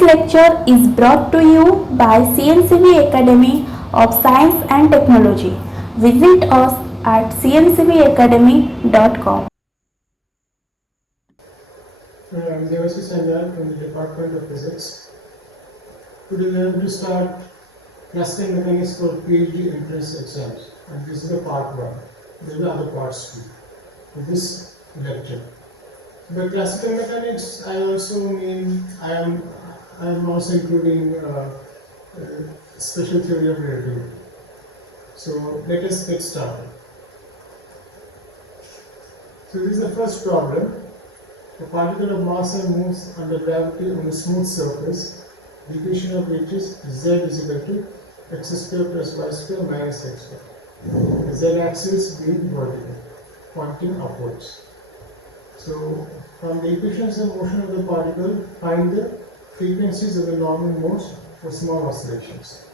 This lecture is brought to you by CNCB Academy of Science and Technology. Visit us at cncbacademy.com. I'm Devasi Sanjay from the Department of Physics. Today we are going to start classical mechanics for Ph.D. entrance exams, and this is the part 1. There will be other parts too in this lecture. By classical mechanics, I am also including special theory of relativity. So let us get started. So this is the first problem. A particle of mass m moves under gravity on a smooth surface. The equation of which is z is equal to x square plus y square minus x square. The z axis being vertical, pointing upwards. So from the equations of motion of the particle, find the frequencies of the normal modes for small oscillations.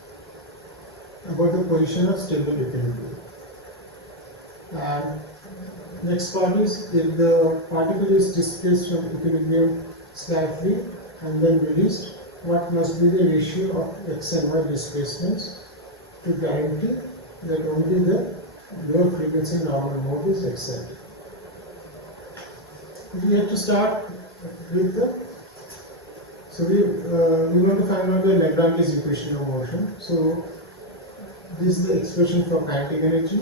About the position of stable equilibrium. And next part is, if the particle is displaced from equilibrium slightly and then released, what must be the ratio of x and y displacements to guarantee that only the lower frequency normal mode is excited. We have to start with we want to find out the Lagrange's equation of motion. So this is the expression for kinetic energy.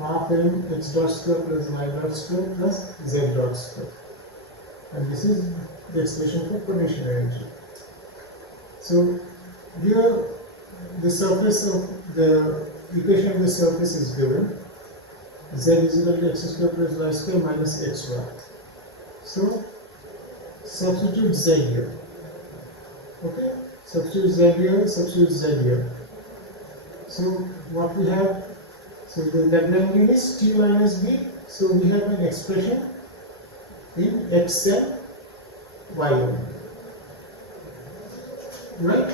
Half m x dot square plus y dot square plus z dot square, and this is the expression for potential energy. So here the surface of the equation of the surface is given. Z is equal to x square plus y square minus xy. So substitute z here. Okay, substitute z here. Substitute z here. So what we have. So the Lagrangian is t minus b, so we have an expression in x and y only. Right?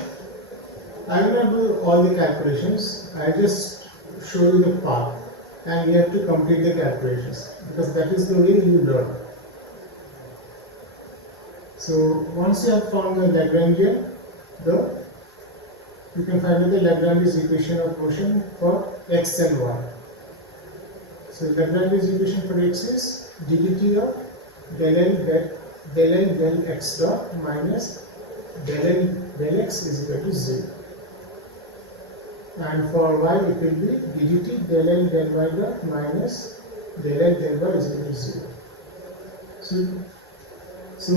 I will not do all the calculations, I just show you the path and you have to complete the calculations because that is the way you learn. So once you have found the Lagrangian, you can find the Lagrange's equation of motion for x and y. So Lagrange's equation for x is ddt of del L del x dot minus del L del x is equal to 0. And for y it will be ddt del L del y dot minus del L del y is equal to 0. So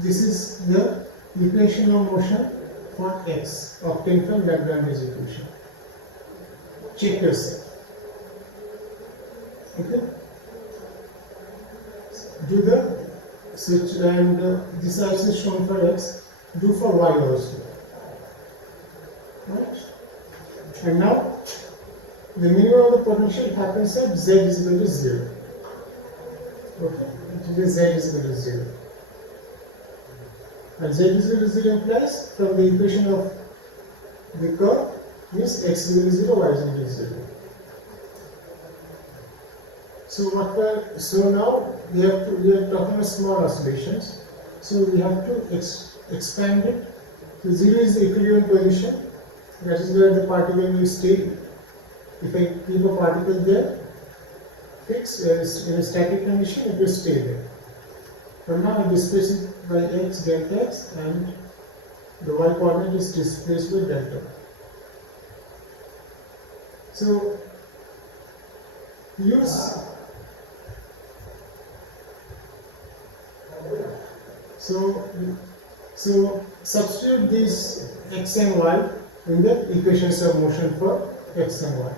this is the equation of motion for x obtained from Lagrange's equation. Check yourself. Okay. Do the switch, and this also is shown for x. Do for y also. Right. And now the minimum of the potential happens at z is equal to 0. Okay. It will be z is equal to 0. And z is equal to 0 implies from the equation of the curve is x is equal to 0, y is equal to 0. So now we are talking about small oscillations. So we have to expand it. So 0 is the equilibrium position. That is where the particle will stay. If I keep a particle there fixed in a static condition, it will stay there. But now I displace it by x delta x and the y coordinate is displaced by delta. So substitute these x and y in the equations of motion for x and y.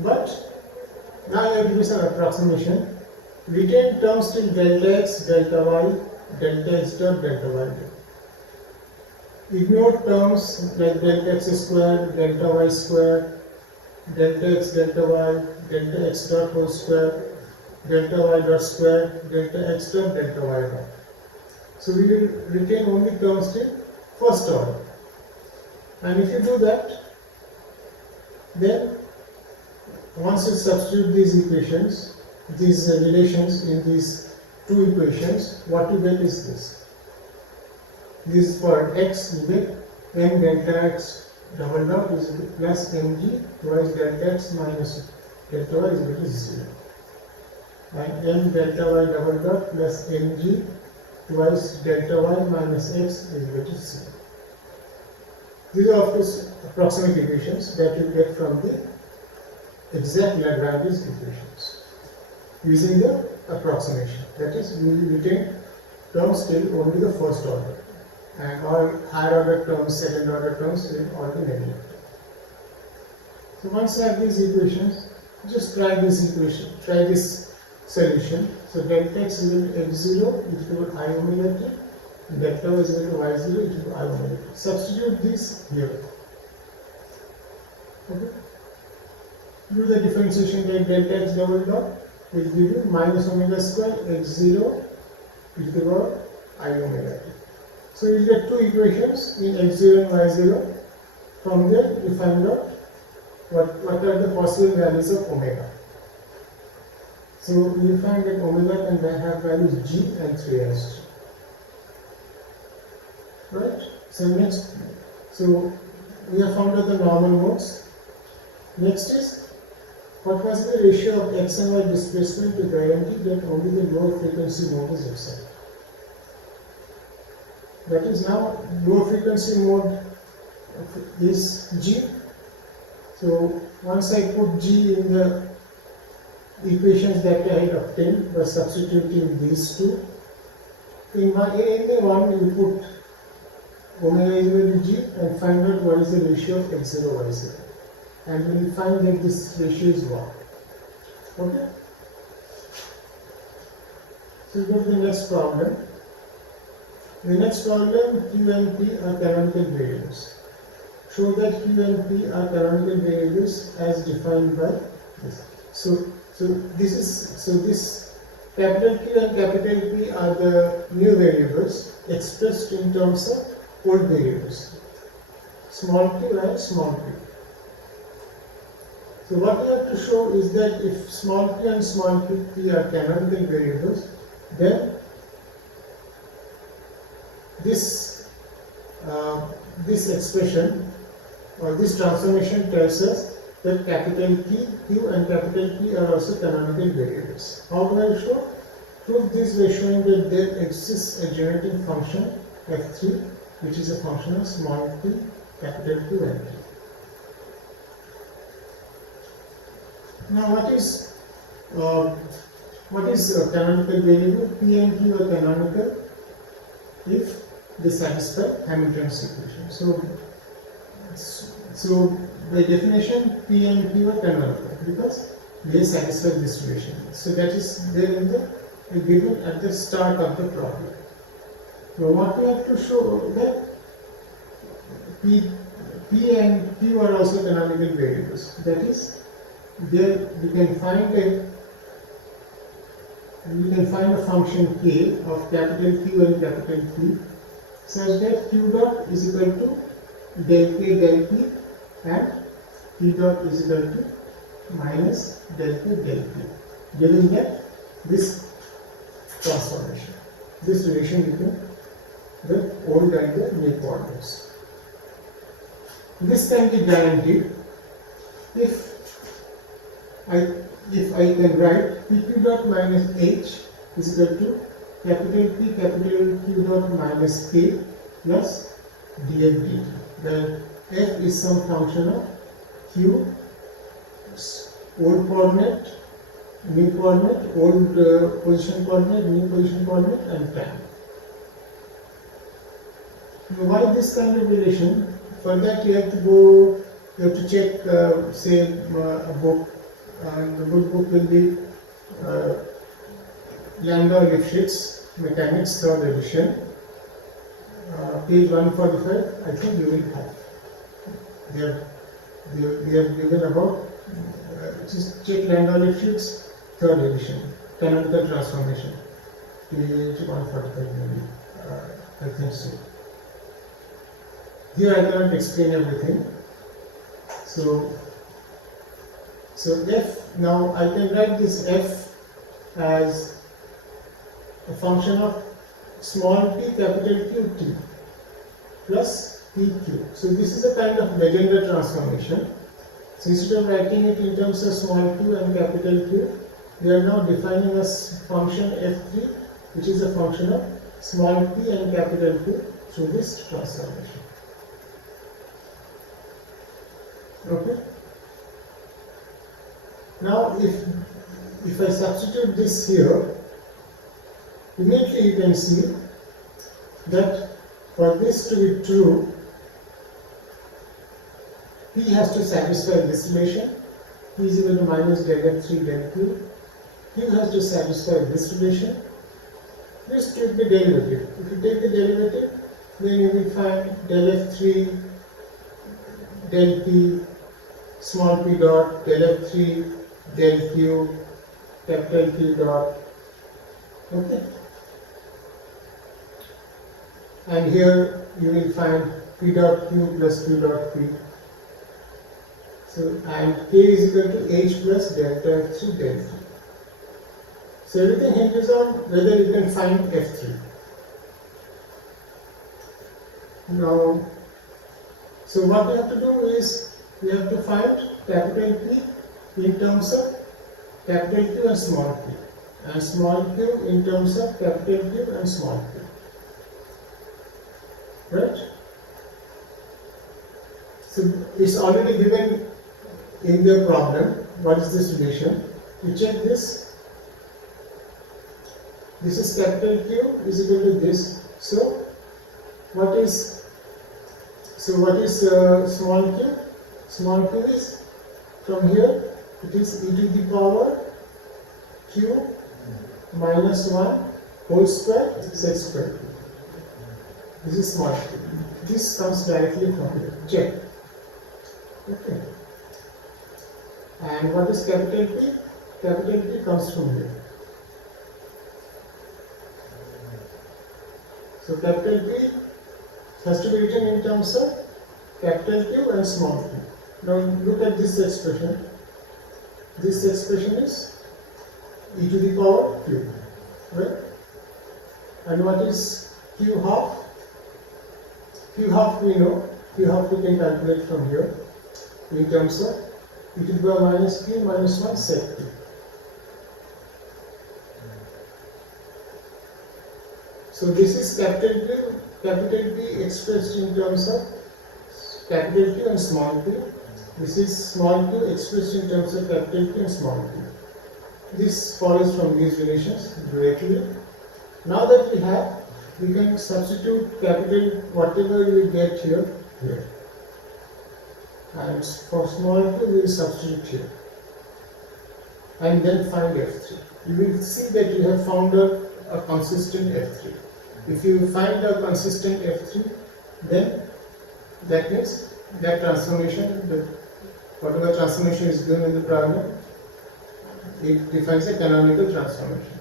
But now I have to do some approximation. Retain terms till delta x, delta y, delta x dot, delta y dot. Ignore terms like delta x square, delta y square, delta x, delta y, delta x dot whole square, delta y dot square, delta x dot, delta y dot. So we will retain only terms till first order. And if you do that, then once you substitute these equations, these relations in these two equations, what you get is this. this is for x, you get m delta x double dot is equal to plus mg twice delta x minus delta y is equal to 0. And m delta y double dot plus mg twice delta y minus x is equal to 0. These are of course approximate equations that you get from the exact Lagrange's equations using the approximation. That is, we will retain terms till only the first order, and all higher order terms, second order terms will all be neglected. So once you have these equations, just try this equation, try this solution. So delta x is equal to x0 is equal to I omega t, and delta y is equal to y0 is equal to I omega t. Substitute this here. Okay. Do the differentiation by delta x double dot, which give you minus omega square x0 is equal to I omega t. So you get two equations in x0 and y0. From there you find out what are the possible values of omega. So you find that omega can have values g and 3s. Right? So next, so we have found out the normal modes. Next is, what was the ratio of x and y displacement to guarantee that only the low frequency mode is excited? That is, now low frequency mode is g. So once I put g in the equations that I had obtained by substituting these two, in any one you put omega is equal to g and find out what is the ratio of x0 y0, and you will find that this ratio is 1. Okay. So go to the next problem. The next problem, q and p are canonical variables. Show that q and p are canonical variables as defined by this. So this capital Q and capital P are the new variables expressed in terms of old variables, small q and small p. So what we have to show is that if small p and small p are canonical variables, then this expression or this transformation tells us that capital P, Q and capital P are also canonical variables. How do I show? Prove this by showing that there exists a generating function f3 which is a function of small p, capital Q and P. Now what is canonical variable? P and Q are canonical if they satisfy Hamilton's equation. So by definition, P and Q are canonical because they satisfy this relation. So that is there in the given at the start of the problem. Now what we have to show that P and Q are also canonical variables. That is, there we can find a function k of capital Q and capital P such that q dot is equal to del k del P and P dot is equal to minus del P del P, giving that this transformation, this relation between the old and the new coordinates. This can be guaranteed if I can write P dot minus H is equal to capital P capital Q dot minus K plus df dt. The f is some function of q, old coordinate, new coordinate, old position coordinate, new position coordinate, and time. Now, why this kind of relation? For that you have to check, say, a book, and the good book will be Landau-Lifshitz Mechanics, 3rd edition, page 145. I think you will have. They have given about. Just check Landau-Lifshitz, 3rd edition, canonical transformation, page 145 maybe. I think so. Here I cannot explain everything. So f, now I can write this f as a function of small p capital Q t. plus PQ. So this is a kind of Legendre transformation. So instead of writing it in terms of small q and capital Q, we are now defining a function f3, which is a function of small p and capital Q through this transformation. Okay. Now if I substitute this here, immediately you can see that for this to be true, P has to satisfy this relation. P is equal to minus del f3 del q. Q has to satisfy this relation. Just take the derivative. If you take the derivative, then you will find del f3 del p small p dot del f3 del q capital Q dot. Okay. And here you will find p dot q plus q dot p. So, and k is equal to h plus delta f3 del 3. So everything hinges on whether you can find f3. Now, so what we have to do is we have to find capital P in terms of capital Q and small p, and small q in terms of capital Q and small p. Right? So it's already given in the problem. What is this relation? You check this. This is capital Q is equal to this. So what is small q? Small q is from here. It is e to the power q minus 1 whole square z square. This is small q. This comes directly from here. Check. Okay. And what is capital P? Capital P comes from here. So capital P has to be written in terms of capital Q and small q. Now look at this expression. This expression is e to the power q. Right? And what is q half? Q half we know. Q half we can calculate from here in terms of e to the power minus q minus 1 sec q. So this is capital P expressed in terms of capital Q and small q. This is small q expressed in terms of capital Q and small q. This follows from these relations directly. Now that we can substitute capital whatever we get here. And for small q we will substitute here. And then find f3. You will see that you have found a consistent f3. If you find a consistent f3, then that means that transformation, whatever transformation is given in the problem, it defines a canonical transformation.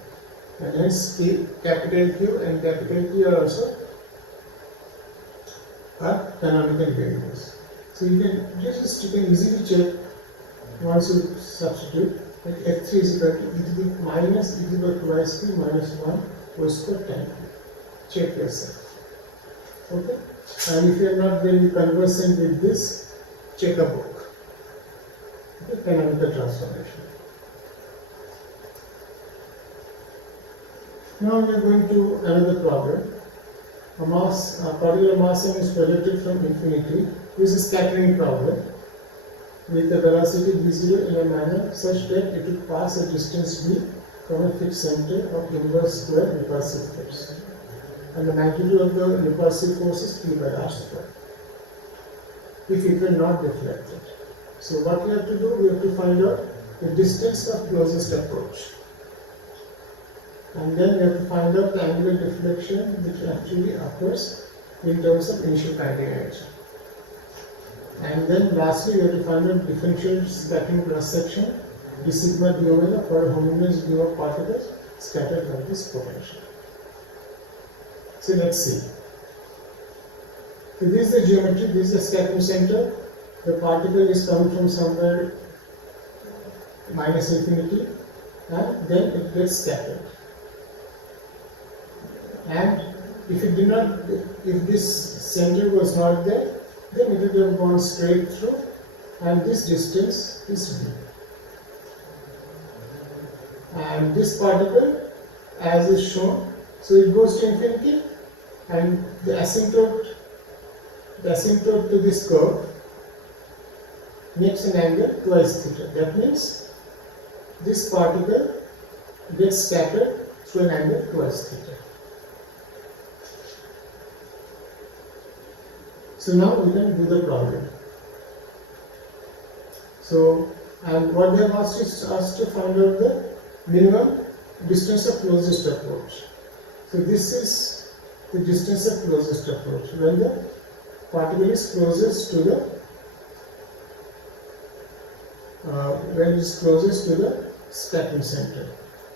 And hence capital Q and capital P are also canonical variables. So you can easily check once you substitute that f3 is equal to e to the minus e to the twice p minus 1 whole square tan p. Check yourself. Okay? And if you are not very conversant with this, check a book. Okay? Canonical transformation. Now we are going to another problem. A particular mass m is projected from infinity. This is a scattering problem with the velocity v0 in a manner such that it will pass a distance v from a fixed center of inverse square repulsive force. And the magnitude of the repulsive force is p by r square. If it will not deflect it. So what we have to do, we have to find out the distance of closest approach. And then we have to find out the angular deflection which actually occurs in terms of initial kinetic energy. And then lastly we have to find out differential scattering cross section d sigma d omega for a homogeneous beam of particles scattered by this potential. So let's see. So this is the geometry, this is the scattering center. The particle is coming from somewhere minus infinity and then it gets scattered. And If it did not, if this center was not there, then it would have gone straight through, and this distance is v. And this particle, as is shown, so it goes to infinity, and the asymptote to this curve makes an angle twice theta. That means this particle gets scattered through an angle twice theta. So now we can do the problem. So, and what they have asked is us to find out the minimum distance of closest approach. So this is the distance of closest approach when the particle is closest to the scattering center,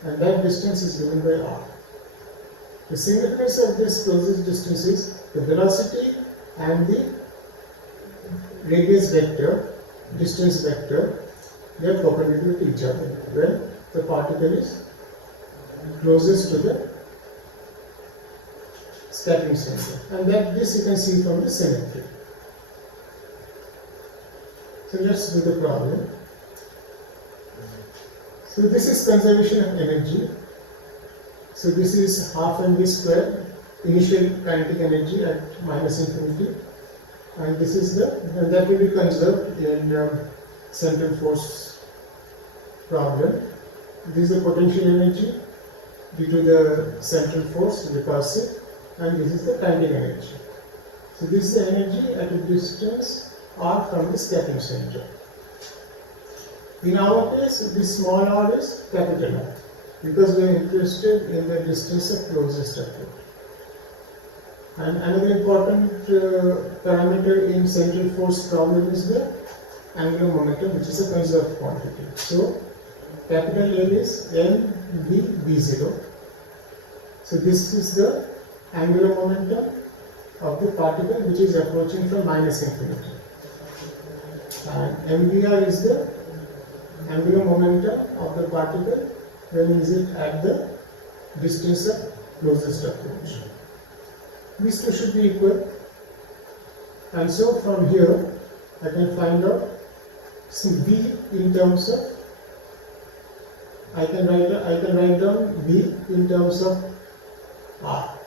and that distance is given by r. The significance of this closest distance is the velocity and the radius vector, distance vector, they are perpendicular to each other when the particle is closest to the scattering center, and that this you can see from the symmetry. So let's do the problem. So this is conservation of energy. So this is half mv square initial kinetic energy at minus infinity, and this is and that will be conserved in central force problem. This is the potential energy due to the central force repulsive, and this is the kinetic energy. So this is the energy at a distance r from the scattering center. In our case, this small r is capital R, because we are interested in the distance of closest approach. And another important parameter in central force problem is the angular momentum, which is a conserved quantity. So capital L is mv0. So this is the angular momentum of the particle which is approaching from minus infinity. And mvr is the angular momentum of the particle when is it at the distance of closest approach. These two should be equal, and so from here I can find out v in terms of, I can write down v in terms of r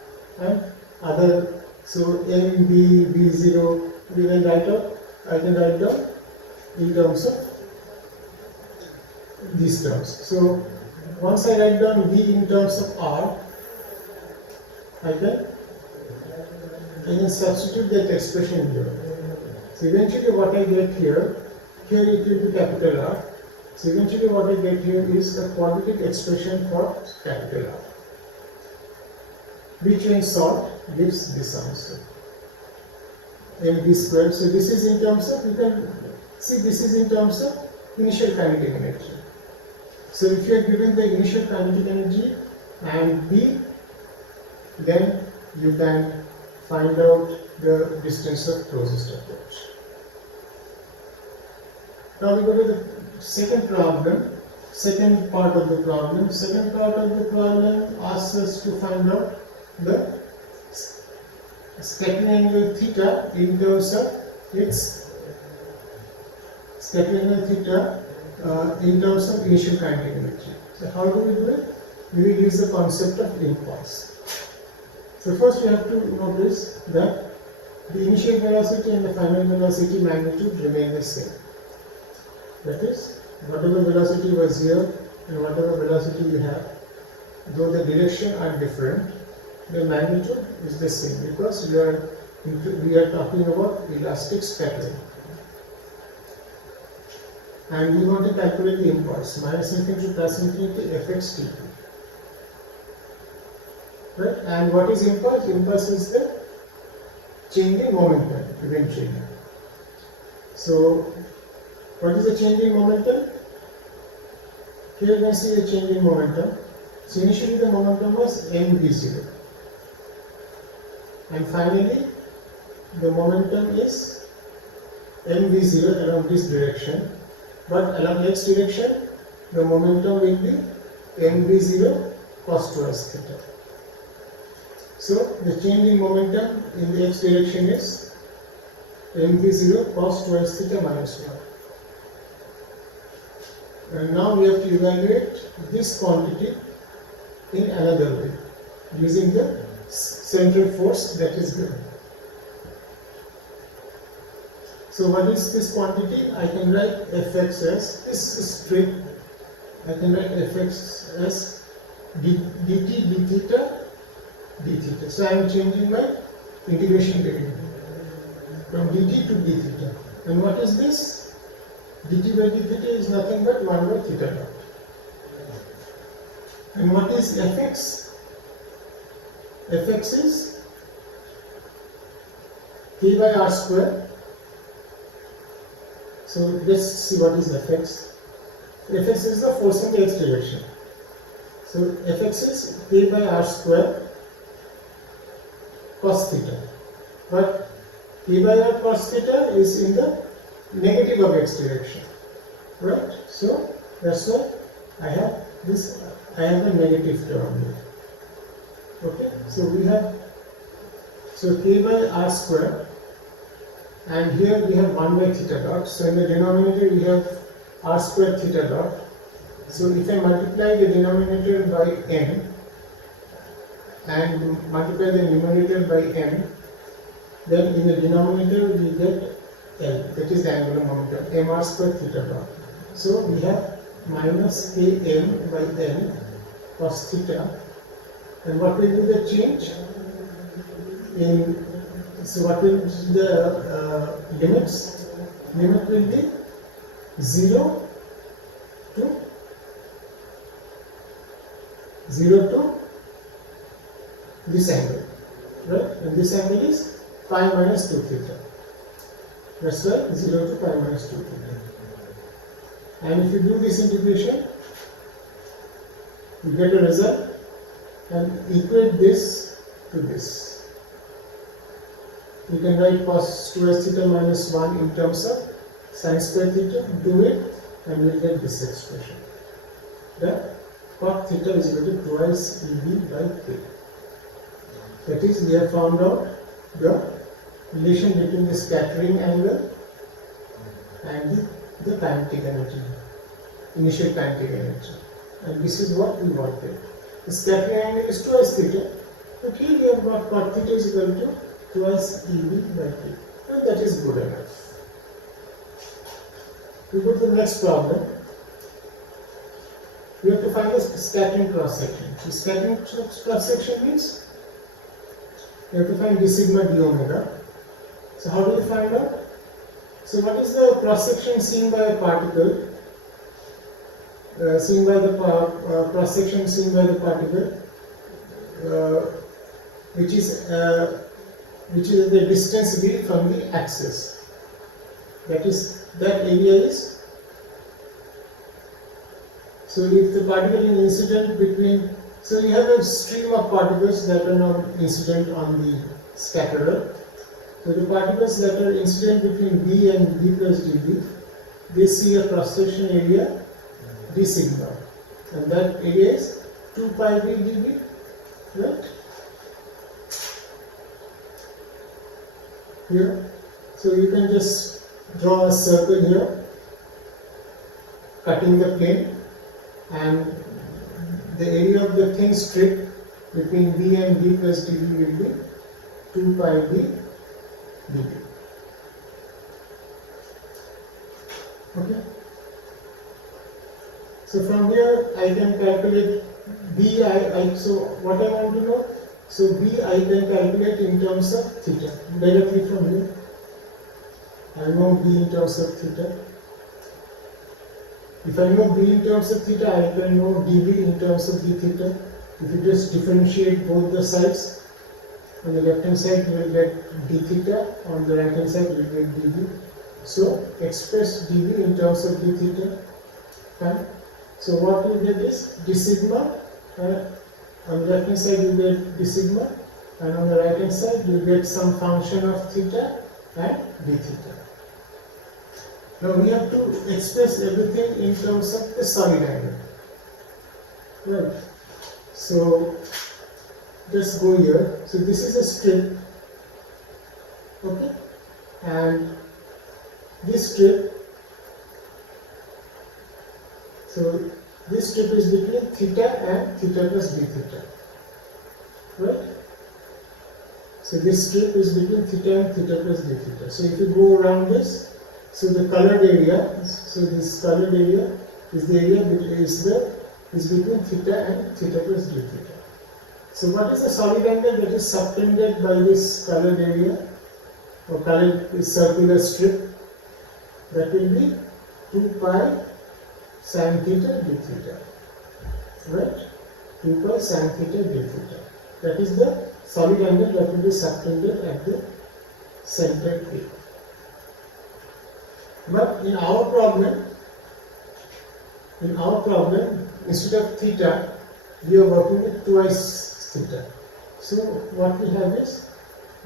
and other, so m v v0 we can write out, I can write down in terms of these terms. So once I write down v in terms of r, I can substitute that expression here. So eventually what I get here it will be capital R. So eventually what I get here is a quadratic expression for capital R, which when solved gives this answer, mv squared. So this is in terms of, you can see this is in terms of initial kinetic energy. So if you are given the initial kinetic energy and v, then you can find out the distance of closest approach. Now we go to the second problem, second part of the problem. Second part of the problem asks us to find out the scattering angle theta in terms of its scattering angle theta in terms of initial kinetic energy. So how do we do it? We will use the concept of impulse. So first we have to notice that the initial velocity and the final velocity magnitude remain the same. That is, whatever velocity was here and whatever velocity we have, though the direction are different, the magnitude is the same, because we are talking about elastic scattering. And we want to calculate the impulse, minus infinity to plus infinity fx dt. Right? And what is impulse? Impulse is the change in momentum eventually. So what is the change in momentum? Here you can see the change in momentum. So initially the momentum was mv0, and finally the momentum is mv0 along this direction, but along x direction the momentum will be mv0 cos 2s theta. So the change in momentum in the x direction is mv0 cos twice theta minus 1. And now we have to evaluate this quantity in another way using the central force that is given. So what is this quantity? I can write fx as, this is straight, I can write fx as dt d theta d theta. So I am changing my integration between from dt to d theta. And what is this? dt by d theta is nothing but 1 by theta dot. And what is fx? Fx is k by r square. So let's see what is fx. Fx is the force in the x direction. So fx is k by r square cos theta. But k by r cos theta is in the negative of x direction. Right? So that's why I have this, I have a negative term here. Okay? So we have, so k by r square. And here we have 1 by theta dot. So in the denominator we have r square theta dot. So if I multiply the denominator by m and multiply the numerator by m, then in the denominator we get L, that is the angular momentum, mr square theta dot. So we have minus km by L cos theta. And what will be the change in, so what will be the limits? Limit will be 0 to this angle, right? And this angle is pi minus 2 theta. That's why 0 to pi minus 2 theta. And if you do this integration, you get a result and equate this to this. You can write cos 2s theta minus 1 in terms of sin square theta, do it and you will get this expression. That cot theta is equal to twice EB by K. That is, we have found out the relation between the scattering angle and the kinetic energy, initial kinetic energy. And this is what we wanted. The scattering angle is twice theta. Okay, we have got cot theta is equal to twice EB by K. And that is good enough. We go to the next problem. We have to find the scattering cross section. So scattering cross section means we have to find d sigma d omega. So how do we find out? So what is the cross section seen by a particle? Cross section seen by the particle, which is the distance b from the axis. That area is. So if the particle is incident between, so you have a stream of particles that are now incident on the scatterer. So the particles that are incident between B and B plus dB, they see a cross section area d sigma, and that area is 2 pi b dB, right? Here, so you can just draw a circle here, cutting the plane, and the area of the thin strip between B and B plus dB will be 2 pi b dB. Okay. So from here I can calculate B. So what I want to know? So B I can calculate in terms of theta directly from here. I know B in terms of theta. If I know B in terms of theta, I can know dB in terms of d theta. If you just differentiate both the sides, on the left hand side you will get d theta, on the right hand side you will get dB. So express dB in terms of d theta. Fine. So what you get is d sigma, on the left hand side you get d sigma, and on the right hand side you get some function of theta and d theta. Now we have to express everything in terms of the solid angle. Right. So just go here. So this is a strip, okay, and this strip. So this strip is between theta and theta plus d theta, right? So this strip is between theta and theta plus d theta. So if you go around this, so the colored area, so this colored area is the area is between theta and theta plus d theta. So what is the solid angle that is subtended by this colored area or colored circular strip? That will be 2 pi sin theta d theta, right? 2 pi sin theta d theta. That is the solid angle that will be subtended at the center A. But in our problem, instead of theta, we are working with twice theta. So what we have is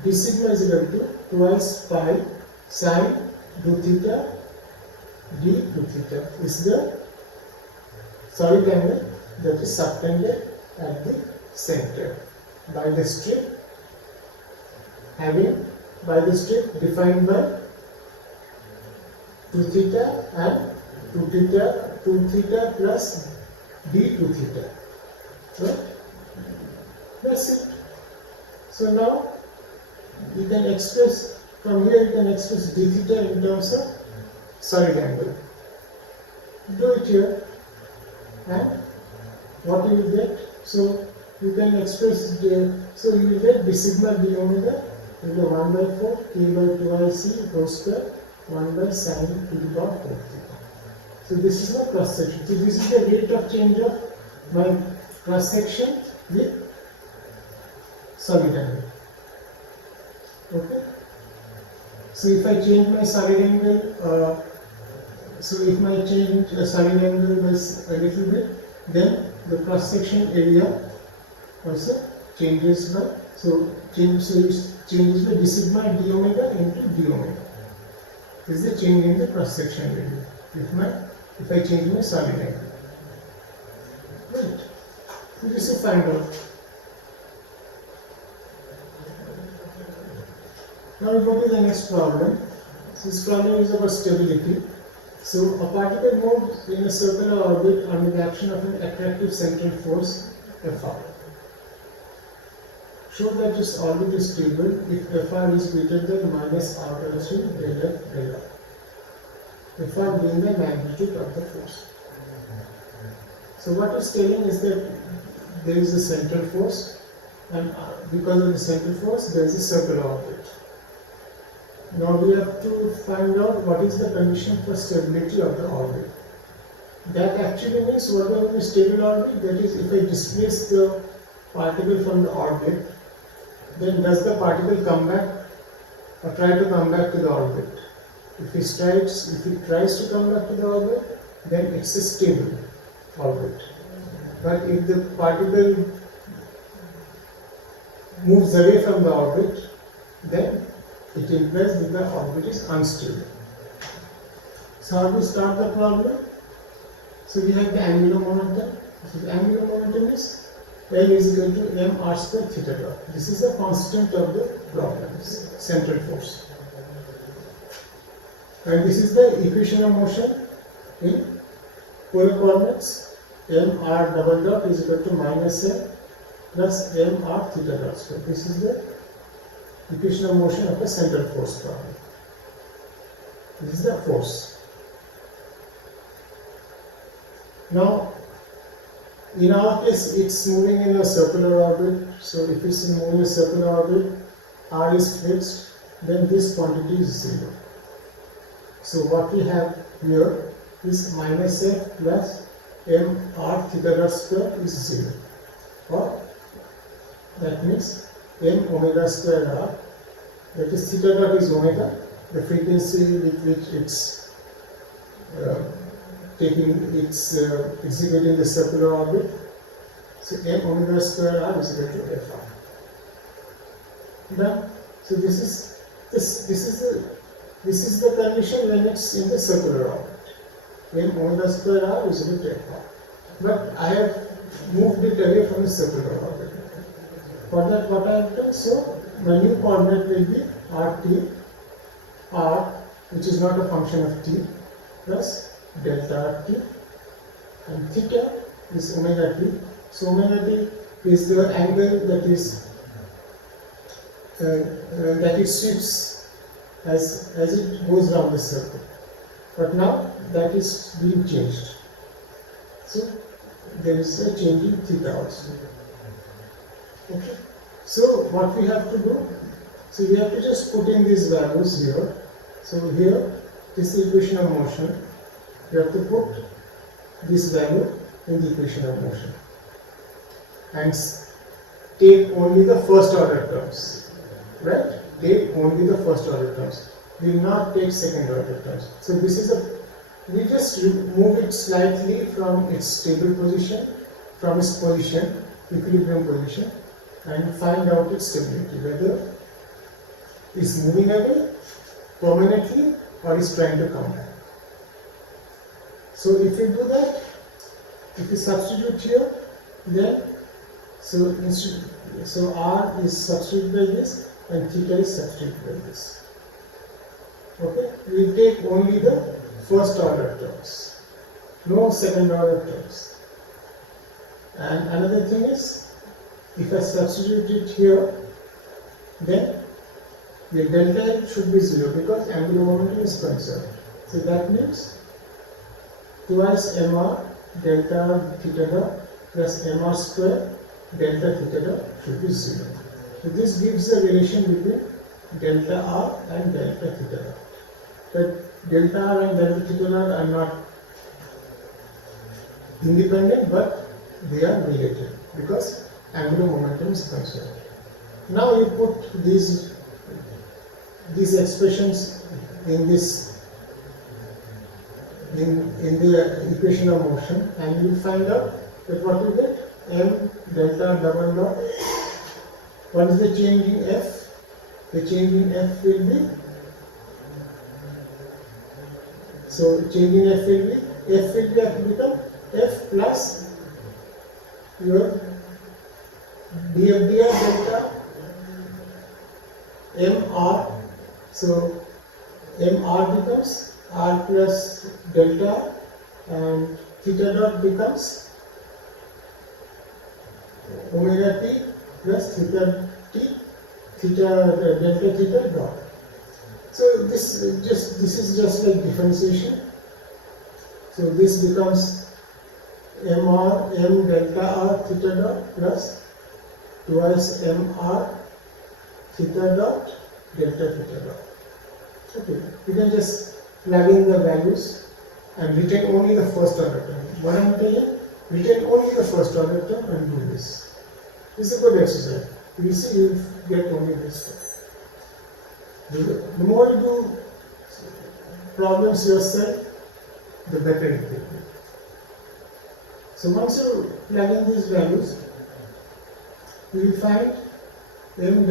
d sigma is equal to twice pi sin 2 theta d 2 theta is the solid angle that is subtended at the center by the strip defined by 2 theta and 2 theta plus d 2 theta, right? That's it. So now you can express, from here you can express d theta in terms of solid angle. Do it here, and what you will get? So you can express so you will get d sigma d omega will be 1 by 4 k by 2ic whole square 1 by sin to the power 4 theta. So this is my cross section. So this is the rate of change of my cross section with solid angle. Okay. So if I change my solid angle, so if I change a solid angle by a little bit, then the cross section area also changes by, it changes by d sigma d omega into d omega. This is the change in the cross section area if I change my solid angle. Right. So this is find out. Now we go to the next problem. This problem is about stability. So a particle moves in a circular orbit under the action of an attractive central force Fr. Show that this orbit is stable if Fr is greater than minus r relation del f del r. Fr being the magnitude of the force. So what it's telling is that there is a central force, and because of the central force there is a circular orbit. Now we have to find out what is the condition for stability of the orbit. That actually means whatever is stable orbit, that is, if I displace the particle from the orbit, then does the particle come back or try to come back to the orbit? If it tries to come back to the orbit, then it's a stable orbit. But if the particle moves away from the orbit, then it implies that the orbit is unstable. So how to start the problem? So we have the angular momentum. So the angular momentum is L is equal to m r square theta dot. This is the constant of the problem, central force. And this is the equation of motion in polar coordinates. M r double dot is equal to minus m plus m r theta dot square. This is the equation of motion of a central force problem. This is the force. Now, in our case, it's moving in a circular orbit. So, if it's moving in a circular orbit, r is fixed, then this quantity is 0. So, what we have here is minus f plus m r theta dot square is 0. Or that means m omega square r, that is theta dot is omega, the frequency with which it's executing the circular orbit. So m omega square r is equal to Fr. Now, so this is the condition when it's in the circular orbit. M omega square r is equal to Fr. But I have moved it away from the circular orbit. For that, what I have done, so my new coordinate will be RT, R, which is not a function of t, plus delta RT, and theta is omega t. So omega t is the angle that it shifts as it goes round the circle. But now that is being changed. So there is a change in theta also. Okay. So what we have to do? So we have to just put in these values here. So here, this is the equation of motion. You have to put this value in the equation of motion and take only the first order terms, right? Take only the first order terms. We will not take second order terms. So this is we just move it slightly from its stable position, from its position, equilibrium position, and find out its stability, whether it's moving away permanently or is trying to come back. So if you do that, if you substitute here, then so R is substituted by this and theta is substituted by this. Okay, we will take only the first order terms, no second order terms. And another thing is, if I substitute it here, then the delta should be 0 because angular momentum is conserved. So that means twice mr delta theta dot plus mr square delta theta dot should be 0. So this gives a relation between delta r and delta theta dot. But delta r and delta theta dot are not independent, but they are related because angular momentum is conserved. Now you put these expressions in the equation of motion, and you find out that what you get, m delta double dot. What is the change in f? The change in f will be, so change in f will become f plus your df delta mr. So mr becomes r plus delta, and theta dot becomes omega t plus theta delta theta dot. So this is just like differentiation. So this becomes m delta r theta dot plus twice mr theta dot delta theta dot. Okay, you can just plug in the values and retain only the first order term. What I am telling, retain only the first order term and do this. This is a good exercise. You will see you get only this one. The more you do problems yourself, the better it will be. So once you plug in these values, you will find m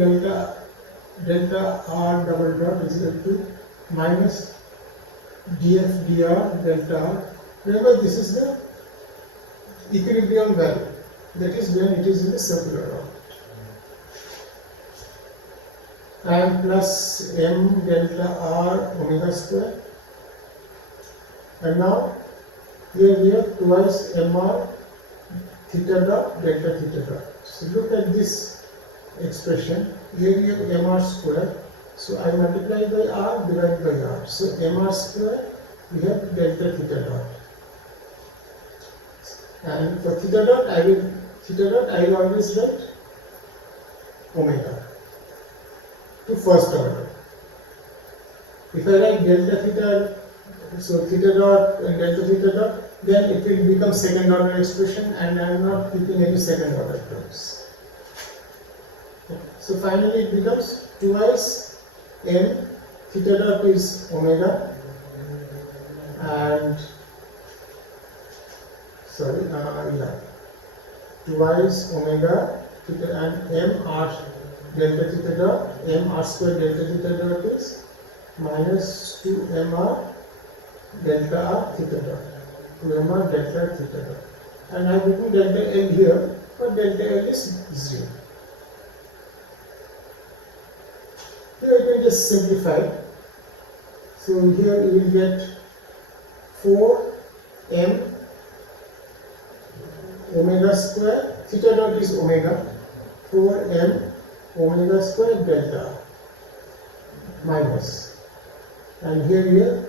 delta r double dot is equal to minus df dr delta r. Remember, this is the equilibrium value, that is when it is in the circular orbit, and plus m delta r omega square. And now here we have twice mr theta dot delta theta dot. So look at this expression. Here we have mr square. So I multiply by r divided by r. So mr square we have delta theta dot. And for theta dot I will always write omega to first order. If I write delta theta, so theta dot and delta theta dot, then it will become second order expression, and I am not keeping any second order terms. So finally it becomes twice m theta dot is omega, and twice omega theta, and m r delta theta dot, m r square delta theta dot is minus 2 m r delta r theta dot, 2 m r delta theta dot. And I have written delta L here, but delta L is 0. Here it will just simplify. So here you will get 4m omega square, theta dot is omega, 4m omega square delta minus, and here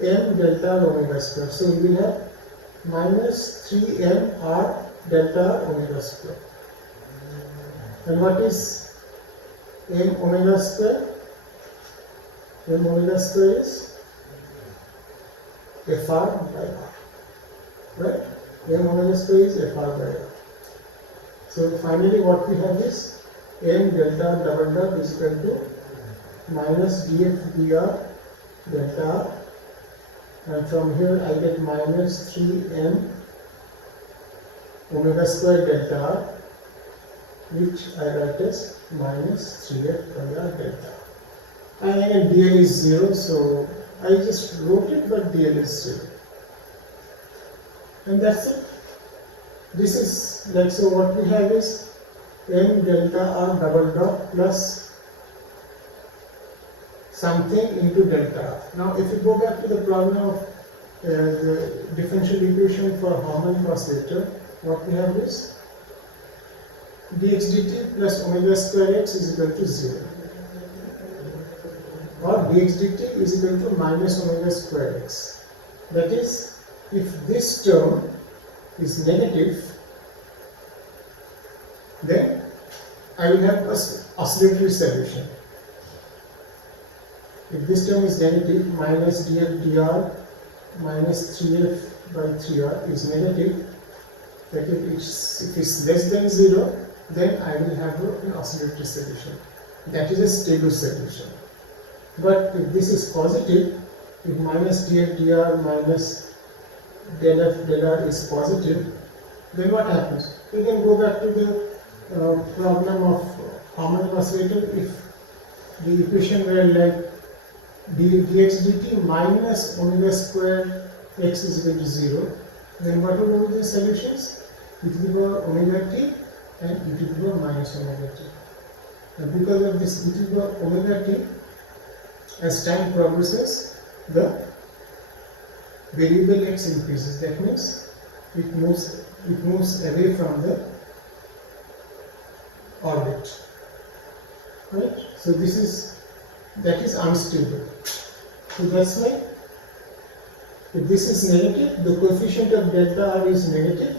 m delta omega square. So you will have minus 3m r delta omega square. And what is m omega square? M omega square is Fr by R, right? M omega square is Fr by R. So finally what we have is m delta double dot is equal to minus df dr delta R, and from here I get minus 3m omega square delta R, which I write as minus 3f by R delta. And again dl is 0, so I just wrote it, but dl is 0. And that's it. This is like, so what we have is m delta R double dot plus something into delta R. Now if you go back to the problem of the differential equation for harmonic oscillator, what we have is dx dt plus omega square x is equal to 0, or dx dt is equal to minus omega square x. That is, if this term is negative, then I will have an oscillatory solution. If this term is negative, minus df dr minus 3f by 3r is negative, that if it's less than 0, then I will have an oscillatory solution. That is a stable solution. But if this is positive, if minus df dr minus del f del r is positive, then what happens? We can go back to the problem of harmonic oscillator. If the equation were like dx dt minus omega square x is equal to 0, then what will be the solutions? e to the power omega t and e to the power minus omega t. And because of this e to the power omega t, as time progresses, the variable x increases. That means it moves away from the orbit, right? So that is unstable. So that's why if this is negative, the coefficient of delta R is negative,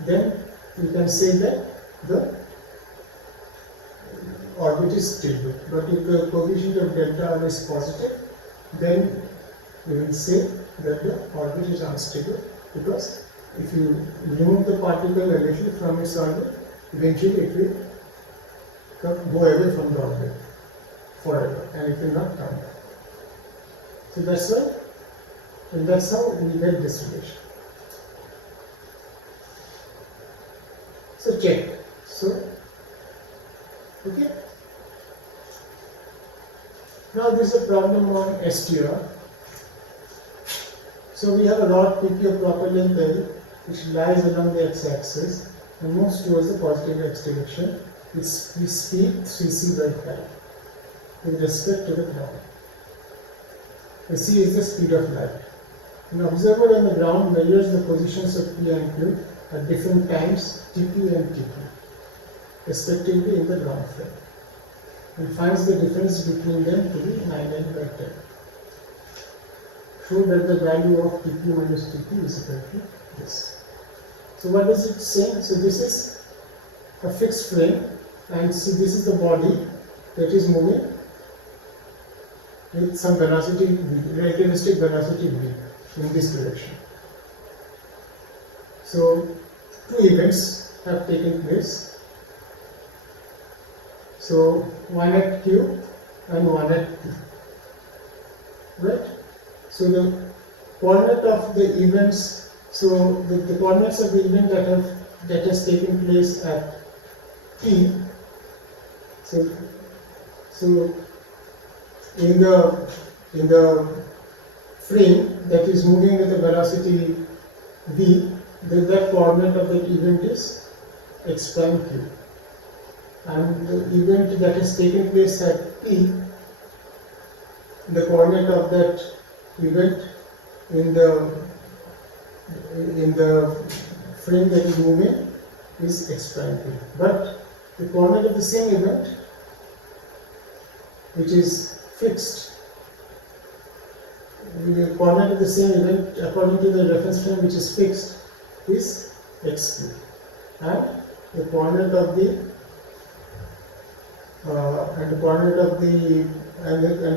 then we can say that the orbit is stable. But if the coefficient of delta R is positive, then we will say that the orbit is unstable, because if you remove the particle a little from its orbit, eventually it will go away from the orbit forever, and it will not come back. So that's why, and that's how we get this relation. So check. So, okay. Now this is a problem on STR. So we have a rod PP of proper length L, which lies along the x-axis and moves towards the positive x direction with speed 3c by 5 with respect to the ground. The c is the speed of light. An observer on the ground measures the positions of P and Q at different times, TP and TP, respectively in the ground frame, and finds the difference between them to be 9 by 10. Show that the value of TP minus TP is equal to this. So what does it say? So this is a fixed frame, and see, this is the body that is moving with some velocity v, relativistic velocity v in this direction. So two events have taken place. So one at Q and one at P. Right? So the coordinate of the events, so the coordinates of the event that has taken place at P. So in the frame that is moving with a velocity v, that coordinate of that event is x prime q. and the event that has taken place at P, the coordinate of that event in the frame that is moving is x prime P. But the coordinate of the same event, which is fixed, the coordinate of the same event according to the reference frame which is fixed is xp, and the coordinate of the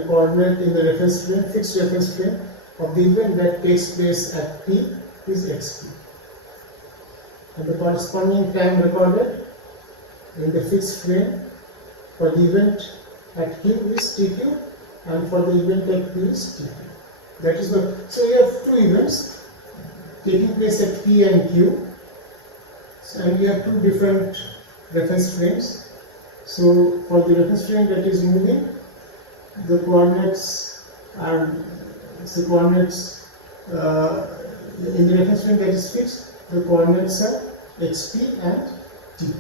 coordinate in the reference frame, fixed reference frame of the event that takes place at P is xp, and the corresponding time recorded in the fixed frame for the event at Q is tq, and for the event at P is tq. That is what. So you have two events taking place at P and Q, and you have two different reference frames. So for the reference frame that is moving, the coordinates are in the reference frame that is fixed, the coordinates are xp and tp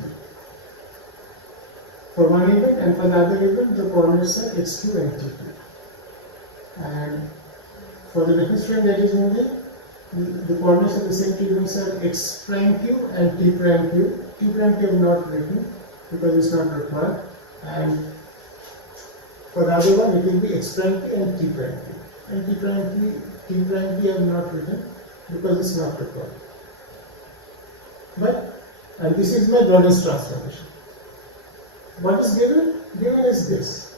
for one event, and for the other event the coordinates are xq and tp. And for the reference frame that is moving, the coordinates of the same two events are x prime q and t prime q. T prime q is not written because it's not required, and for the other one it will be x prime p and t prime p. And t prime p are not written because it's not required. And this is my Jordan's transformation. What is given? Given is this: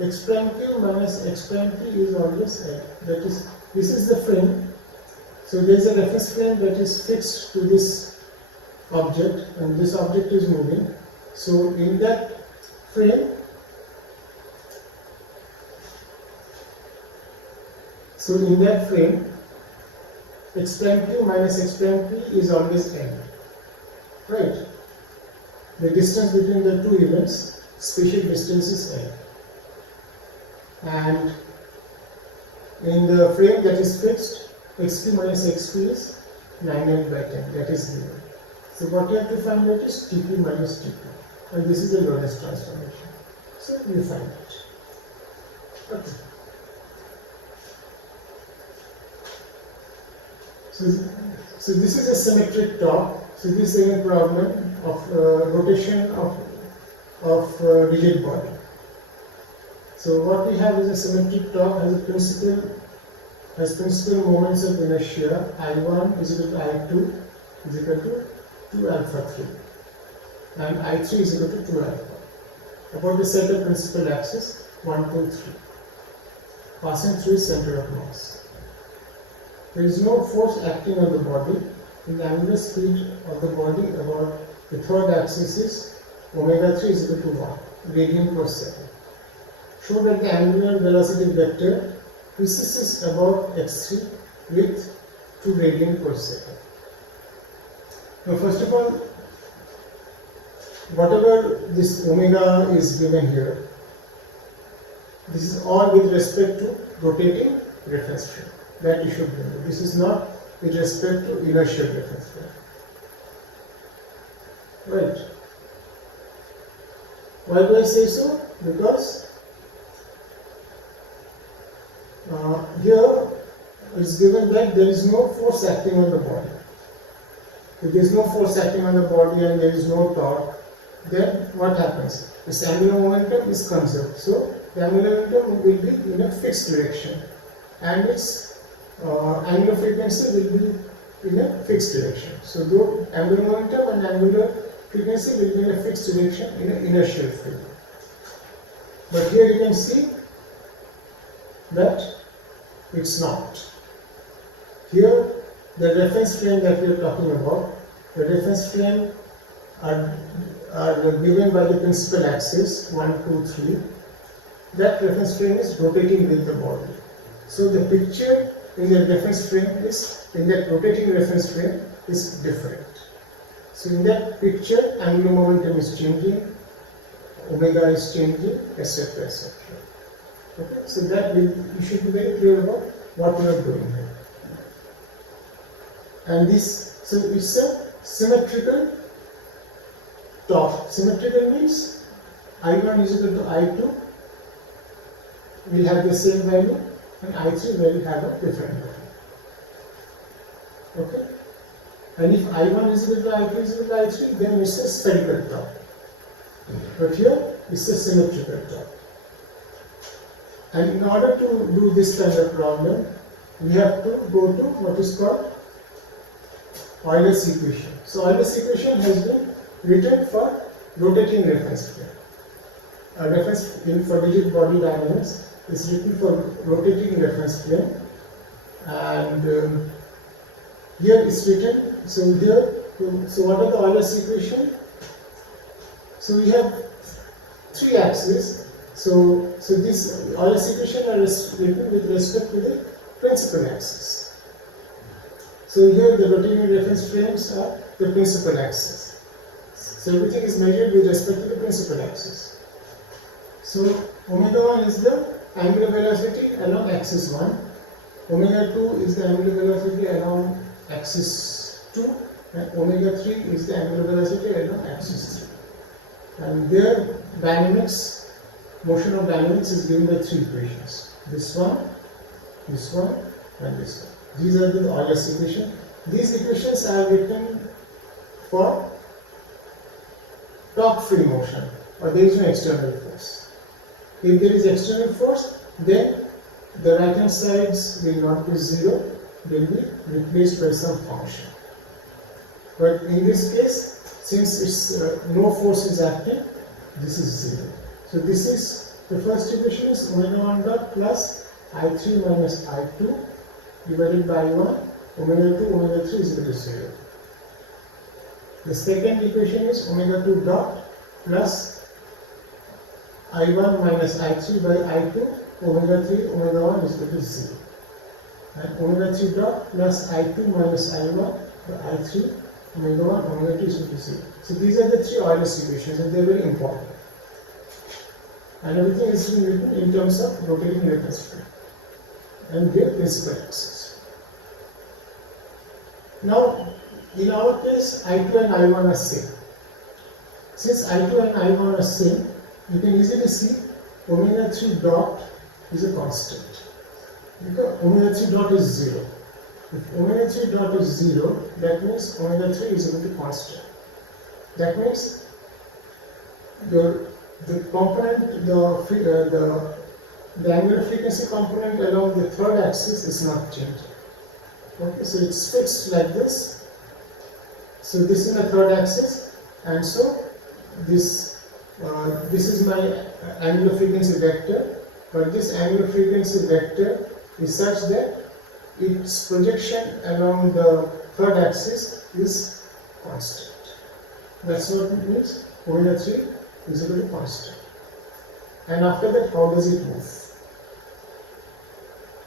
x prime q minus x prime p is always L. That is, this is the frame. So there is a reference frame that is fixed to this object, and this object is moving. So in that frame, x prime q minus x prime p is always L, right? The distance between the two events, spatial distance is L. And in the frame that is fixed, xp minus xp is 9L by 10, that is given. So what you have to find out is tp minus tp, and this is the Lorentz transformation. So you find it. Okay. So this is a symmetric top. So this is a problem of rotation of rigid body. So what we have is a symmetric top has principal moments of inertia I1 is equal to I2 is equal to 2 alpha 3, and I3 is equal to 2 alpha. About the set of principal axis 1, 2, 3, passing through center of mass. There is no force acting on the body. The angular speed of the body about the third axis is omega 3 is equal to 1 radian per second. Show that the angular velocity vector precesses about x3 with 2 radian per second. Now first of all, whatever this omega is given here, this is all with respect to rotating reference frame. That you should remember. This is not with respect to inertial reference frame. Right. Why do I say so? Because here it's given that there is no force acting on the body. If there is no force acting on the body and there is no torque, then what happens? This angular momentum is conserved. So the angular momentum will be in a fixed direction, and its angular frequency will be in a fixed direction. So though angular momentum and angular frequency will be in a fixed direction in an inertial field. But here you can see that it's not. Here the reference frame that we are talking about, the reference frame are given by the principal axis 1, 2, 3. That reference frame is rotating with the body. So the picture in the reference frame is, in that rotating reference frame is different. So in that picture, angular momentum is changing, omega is changing, etc., etc. Okay, so that you should be very clear about what we are doing here. And this, so it's a symmetrical top. Symmetrical means I1 is equal to I2 will have the same value and I3 will have a different value. Okay? And if I1 is equal to I2 is equal to I3, then it's a spherical top. But here it's a symmetrical top. And in order to do this kind of problem, we have to go to what is called Euler's equation. So Euler's equation has been written for rotating reference frame. A reference frame for rigid body dynamics is written for rotating reference frame, and here it's written. So what are the Euler's equation? So we have three axes. So this Euler's equation are written with respect to the principal axis. So here the rotating reference frames are the principal axis. So everything is measured with respect to the principal axis. So omega 1 is the angular velocity along axis 1, omega 2 is the angular velocity along axis 2, and omega 3 is the angular velocity along axis 3. And their dynamics, motion of dynamics is given by three equations. This one, and this one. These are the Euler's equation. These equations are written for top free motion, or there is no external force. If there is external force, then the right hand sides will not be 0, they will be replaced by some function. But in this case, since it's no force is acting, this is 0. So this is, the first equation is omega 1 dot plus I3 minus I2 divided by 1, omega 2, omega 3 is equal to 0. The second equation is omega 2 dot plus I1 minus I3 by I2, omega 3, omega 1 is equal to 0. And omega 3 dot plus I2 minus I1 by I3, omega 1, omega 2 is equal to 0. So these are the three Euler's equations, and they are very important. And everything is written in terms of rotating reference frame and their principal axis. Now, in our case, I2 and I1 are same. Since I2 and I1 are same, you can easily see omega 3 dot is a constant. Because omega 3 dot is 0. If omega 3 dot is 0, that means omega 3 is equal to constant. That means the component, the angular frequency component along the third axis is not changing. Okay, so it's fixed like this. So this is the third axis, and so this is my angular frequency vector, but this angular frequency vector is such that its projection along the third axis is constant. That's what it means. Omega 3 is equal to constant. And after that, how does it move?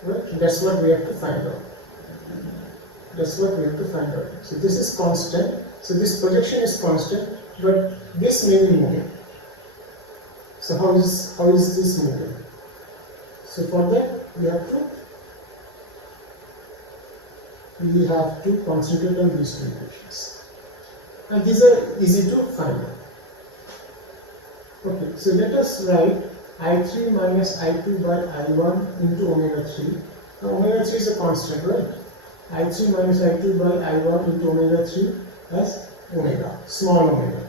Right? That's what we have to find out. So this is constant. So this projection is constant, but this may be moving. So how is this moving? So for that we have to concentrate on these two equations, and these are easy to find out. Okay, so let us write I3 minus I2 by I1 into omega 3. Now omega 3 is a constant, right? I3 minus I2 by I1 into omega 3 as omega, small omega.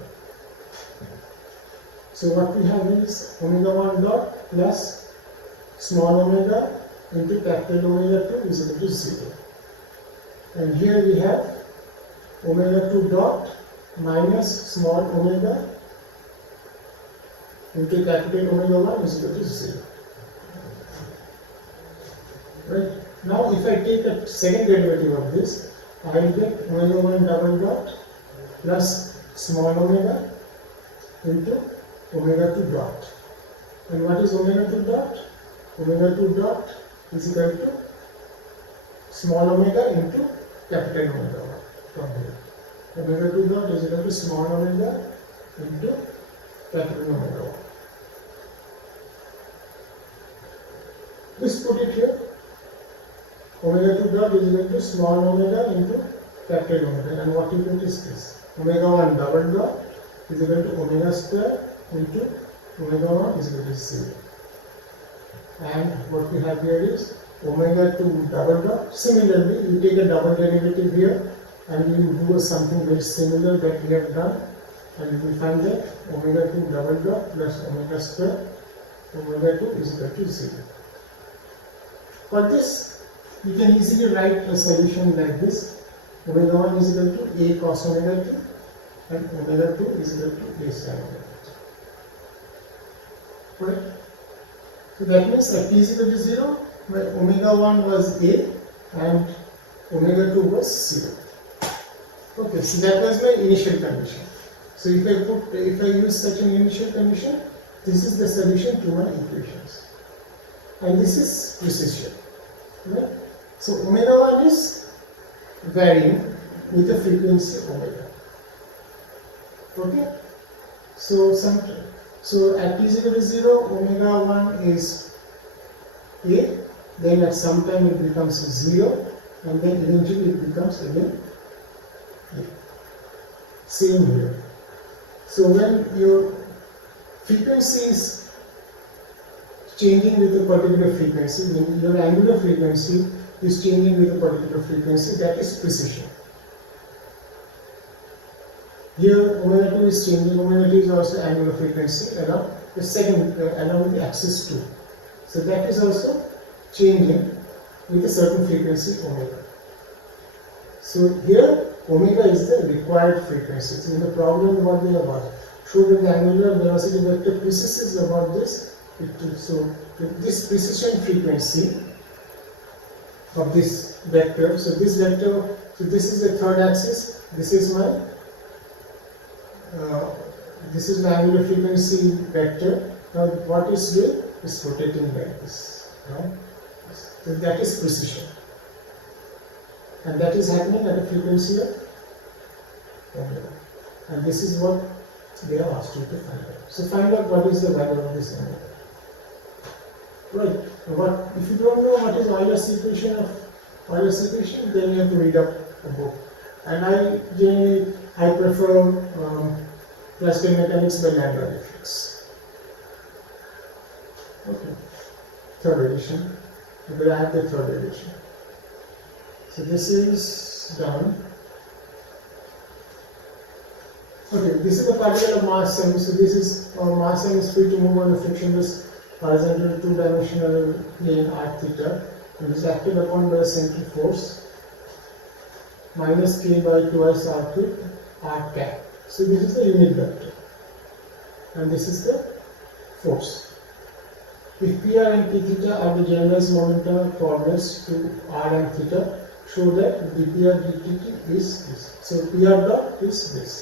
So what we have is omega 1 dot plus small omega into capital omega 2 is equal to 0. And here we have omega 2 dot minus small omega into capital omega 1 is equal to 0. Right? Now if I take a second derivative of this, I will get omega 1 double dot plus small omega into omega 2 dot. And what is omega 2 dot? Omega 2 dot is equal to small omega into capital omega 1 from here. Omega 2 dot is equal to small omega into capital omega 1. Just put it here. Omega 2 dot is equal to small omega into capital omega. And what you get is this. Omega 1 double dot is equal to omega square into omega 1 is equal to 0. And what we have here is omega 2 double dot. Similarly, you take a double derivative here and you do something very similar that we have done, and you will find that omega 2 double dot plus omega square omega 2 is equal to 0. For this, you can easily write a solution like this. Omega 1 is equal to a cos omega t and omega 2 is equal to a sin omega t. Right? So that means at t is equal to 0, my omega 1 was a and omega 2 was 0. Okay, so that was my initial condition. So if I use such an initial condition, this is the solution to my equations. And this is precision. Right? So omega 1 is varying with the frequency omega. Okay? So at t is equal to 0, omega 1 is a, then at some time it becomes 0, and then eventually it becomes again a. Same here. So when your frequency is changing with a particular frequency, when your angular frequency is changing with a particular frequency, that is precision. Here omega 2 is changing, omega 2 is also angular frequency along the axis 2. So that is also changing with a certain frequency omega. So here omega is the required frequency. So in the problem what we have asked, show that the angular velocity vector precesses about this. So this precision frequency of this vector, so this is the third axis, this is my angular frequency vector. Now what is doing is rotating like this. Right? So that is precision, and that is happening at a frequency of omega, and this is what they have asked you to find out. So find out what is the value of this omega. Right. If you don't know what is Euler's equation, then you have to read up a book. And I prefer classical mechanics by Landau effects. Okay. Third edition. Because I have the third edition. So this is done. Okay. This is the particle of mass m. So this is mass m is free to move on the frictionless horizontal two-dimensional plane r theta, and is acted upon by a central force minus k by twice r cube r cap. So this is the unit vector, and this is the force. If pr and p theta are the generalized momentum coordinates to r and theta, show that dpr dtt is this. So pr dot is this.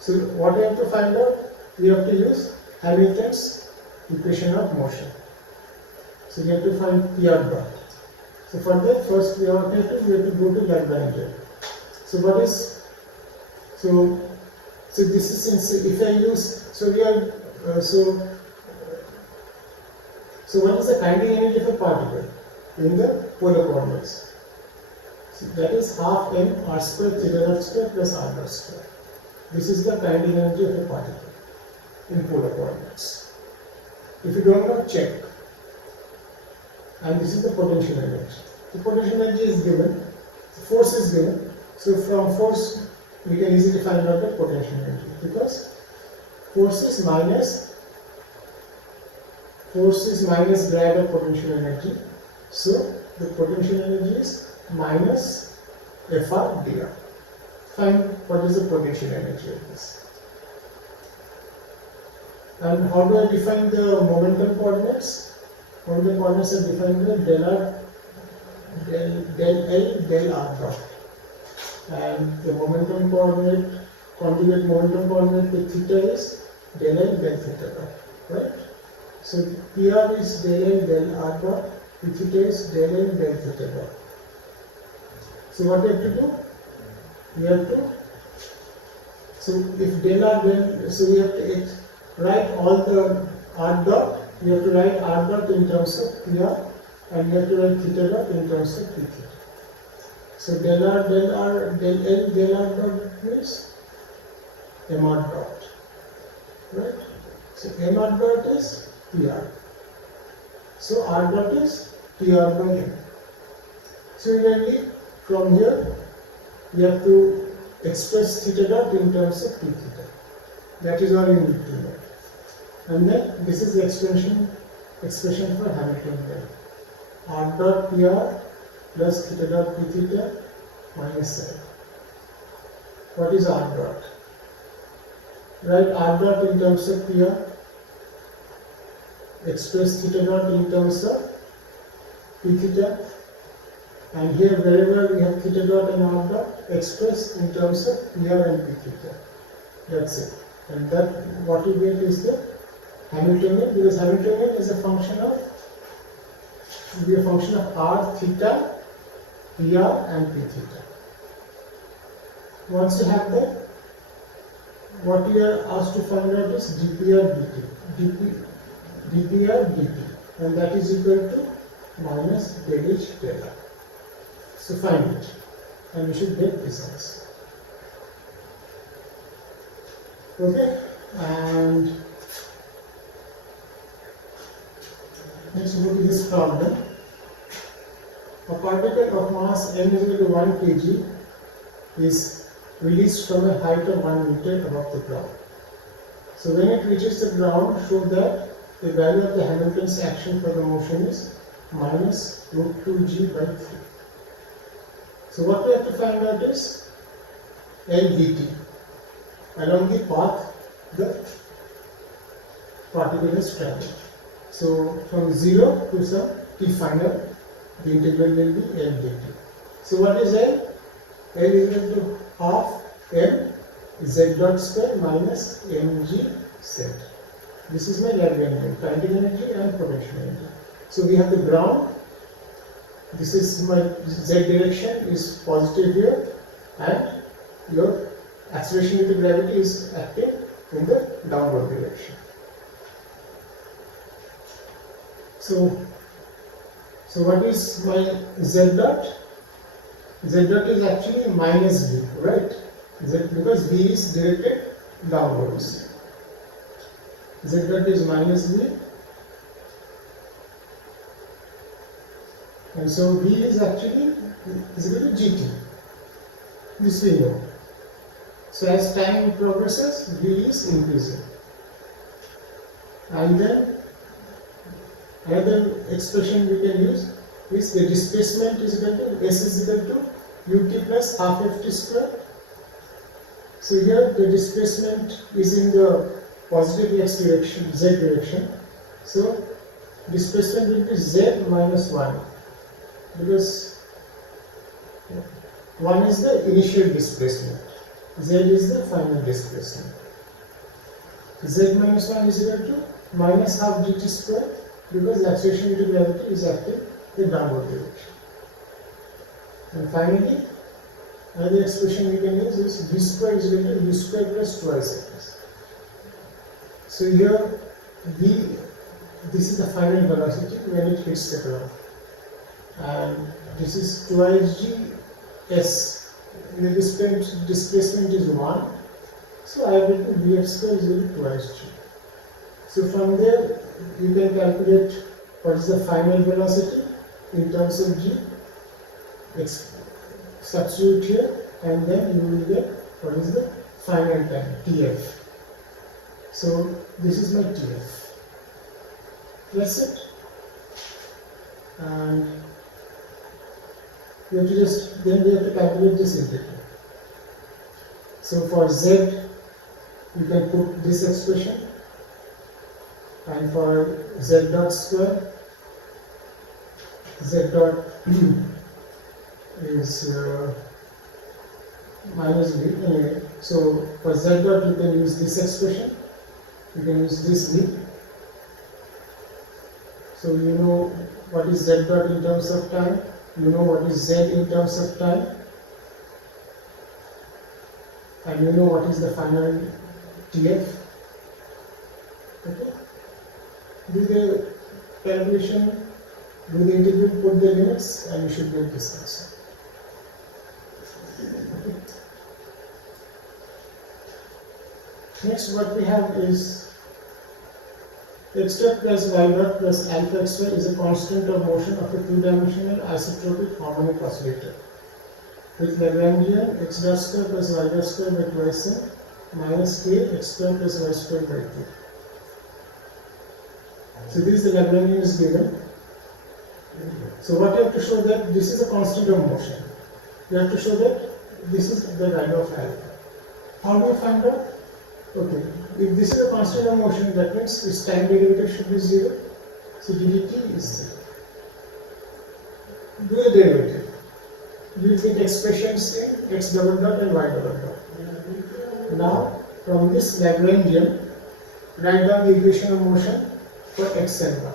So what we have to find out? We have to use Hamilton's equation of motion. So we have to find pr dot. So for that, first we have to go to Lagrange. So what is so this is if I use so what is the kinetic energy of a particle in the polar coordinates? So that is half m r square theta dot square plus r dot square. This is the kinetic energy of a particle in polar coordinates. If you don't know, check. And this is the potential energy. The potential energy is given, the force is given. So from force, we can easily find out the potential energy, because force is minus grad of potential energy. So the potential energy is minus Fr dr. Find what is the potential energy of this. And how do I define the momentum coordinates? Momentum coordinates are defined by del r, del L, del r dot. And the momentum coordinate, conjugate momentum coordinate with theta is del L, del theta dot. Right? So PR is del L, del r dot, with theta is del L, del theta dot. So what we have to do? We have to, so if del r, then, so we have to write all the r dot, we have to write r dot in terms of PR, and we have to write theta dot in terms of p theta. So del L, del r dot means m naught dot, right? So m naught dot is PR. So r dot is PR by m. Similarly, from here you have to express theta dot in terms of p theta. That is all you need to know. And then this is the expression for Hamiltonian. R dot PR plus theta dot p theta minus m. What is R dot? Write R dot in terms of PR. Express theta dot in terms of p theta. And here wherever we have theta dot and R dot, express in terms of PR and p theta. That's it. And that what you get is the Hamiltonian, because Hamiltonian is a function of r theta, PR and p theta. Once you have that, what you are asked to find out is dpr dt, and that is equal to minus del H del R. So find it, and you should get this answer. Okay, and let's go to this problem. A particle of mass m is equal to 1 kg is released from a height of 1 meter above the ground. So when it reaches the ground, show that the value of the Hamilton's action for the motion is minus root 2g by 3. So what we have to find out is LVT, along the path the particle is traveling. So from 0 to some t final, the integral will be L dt. So what is L? L is equal to half m z dot square minus mg z. This is my Lagrangian, kinetic energy and potential energy. So we have the ground. This is my z direction is positive here, and your acceleration due to gravity is acting in the downward direction. So what is my z dot? Z dot is actually minus v, right? Because v is directed downwards. Z dot is minus v, and so v is actually equal to gt. This we know. So as time progresses, v is increasing, and then another expression we can use is the displacement is equal to S is equal to ut plus half ft square. So here the displacement is in the positive x direction, z direction. So displacement will be z minus 1, because 1 is the initial displacement, z is the final displacement. Z minus 1 is equal to minus half gt square, because the acceleration due to gravity is acting in downward direction. And finally, another expression we can use is v square is equal to u square plus twice x. So here v, this is the final velocity when it hits the ground, and this is twice g s. The displacement is 1, so I have written vf square is equal to twice g. So from there you can calculate what is the final velocity in terms of g, substitute here, and then you will get what is the final time, tf. So this is my tf. That's it. And we have to calculate this integral. So for z, you can put this expression, and for z dot square, z dot is minus v. Anyway, so for z dot you can use this expression, you can use this v. So you know what is z dot in terms of time, you know what is z in terms of time, and you know what is the final tf. Okay. Do the calculation, do the integral, put the limits, and you should get this answer. Okay. Next, what we have is x dot plus y dot plus alpha xy is a constant of motion of a two-dimensional isotropic harmonic oscillator. With Lagrangian, x dot square plus y dot square by twice n minus k x square plus y square by 2. So this is the Lagrangian is given. So what you have to show that this is a constant of motion. You have to show that this is the value of alpha. How do you find out? Okay, if this is a constant of motion, that means its time derivative should be 0. So ddt is 0. Do a derivative. You will get expressions in x double dot and y double dot. Now, from this Lagrangian, write down the equation of motion for x and y.